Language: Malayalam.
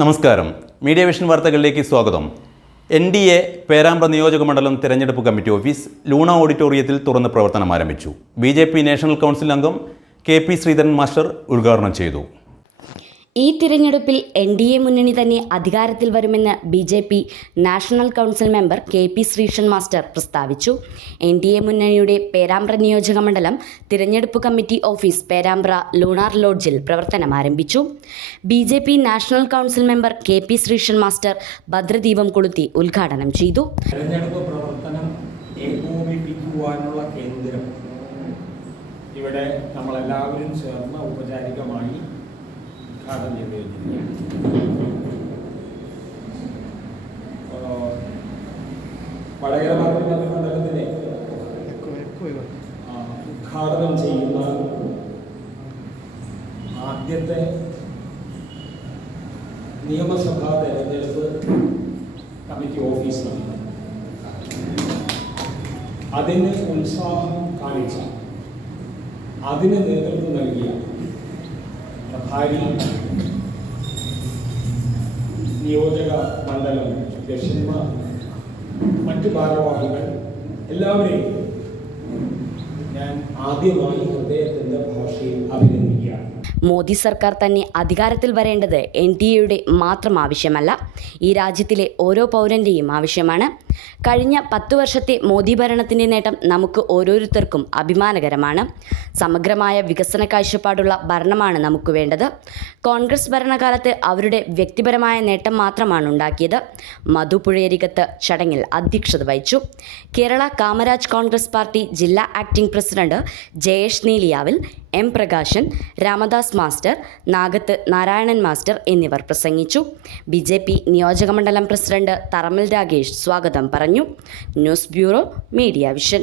നമസ്കാരം. മീഡിയ വിഷൻ വാർത്തകളിലേക്ക് സ്വാഗതം. NDA പേരാമ്പ്ര നിയോജക മണ്ഡലം തെരഞ്ഞെടുപ്പ് കമ്മിറ്റി ഓഫീസ് ലൂണ ഓഡിറ്റോറിയത്തിൽ തുറന്ന് പ്രവർത്തനം ആരംഭിച്ചു. BJP നാഷണൽ കൗൺസിൽ അംഗം KP ശ്രീധരൻ മാസ്റ്റർ ഉദ്ഘാടനം ചെയ്തു. ഈ തിരഞ്ഞെടുപ്പിൽ NDA മുന്നണി തന്നെ അധികാരത്തിൽ വരുമെന്ന് BJP national council member KP Sreedharan master പ്രസ്താവിച്ചു. NDA മുന്നണിയുടെ പേരാമ്പ്ര നിയോജക മണ്ഡലം തിരഞ്ഞെടുപ്പ് കമ്മിറ്റി ഓഫീസ് പേരാമ്പ്ര ലൂണാർ ലോഡ്ജിൽ പ്രവർത്തനം ആരംഭിച്ചു. BJP national council member KP Sreedharan master ഭദ്രദീപം കൊളുത്തി ഉദ്ഘാടനം ചെയ്തു. തെരഞ്ഞെടുപ്പ് പ്രവർത്തനം ഏകോപിപ്പിക്കുവാനുള്ള കേന്ദ്രം ഇവിടെ നമ്മളെല്ലാവരും ചേർന്ന് ഔപചാരികമായി ഉദ്ഘാടനം ചെയ്തു വടകര പാർലമെന്റ് മണ്ഡലത്തിനെ ഉദ്ഘാടനം ചെയ്യുന്ന ആദ്യത്തെ നിയമസഭാ തെരഞ്ഞെടുപ്പ് കമ്മിറ്റി ഓഫീസാണ്. അതിന് ഉത്സാഹം കാണിച്ച, അതിന് നേതൃത്വം നൽകിയ പ്രഭാരി നിയോജക മണ്ഡലം അധ്യക്ഷന്മാർ, മറ്റ് ഭാരവാഹികൾ എല്ലാവരെയും ഞാൻ ആദ്യമായി ഹൃദയത്തിൻ്റെ ഭാഷയിൽ അഭിനന്ദിക്കുകയാണ്. മോദി സർക്കാർ തന്നെ അധികാരത്തിൽ വരേണ്ടത് NDAയുടെ മാത്രം ആവശ്യമല്ല, ഈ രാജ്യത്തിലെ ഓരോ പൗരൻ്റെയും ആവശ്യമാണ്. കഴിഞ്ഞ 10 വർഷത്തെ മോദി ഭരണത്തിൻ്റെ നേട്ടം നമുക്ക് ഓരോരുത്തർക്കും അഭിമാനകരമാണ്. സമഗ്രമായ വികസന കാഴ്ചപ്പാടുള്ള ഭരണമാണ് നമുക്ക് വേണ്ടത്. കോൺഗ്രസ് ഭരണകാലത്ത് അവരുടെ വ്യക്തിപരമായ നേട്ടം മാത്രമാണ് ഉണ്ടാക്കിയത്. മധു പുഴയരികത്ത് ചടങ്ങിൽ അധ്യക്ഷത വഹിച്ചു. കേരള കാമരാജ് കോൺഗ്രസ് പാർട്ടി ജില്ലാ acting president Jayesh Neeliyavil, M Prakashan, Ramadas master, Nagath Narayanan master എന്നിവർ പ്രസംഗിച്ചു. BJP നിയോജകമണ്ഡലം പ്രസിഡന്റ് തറമൽ രാഗേഷ് സ്വാഗതം പറഞ്ഞു. News bureau, media vision.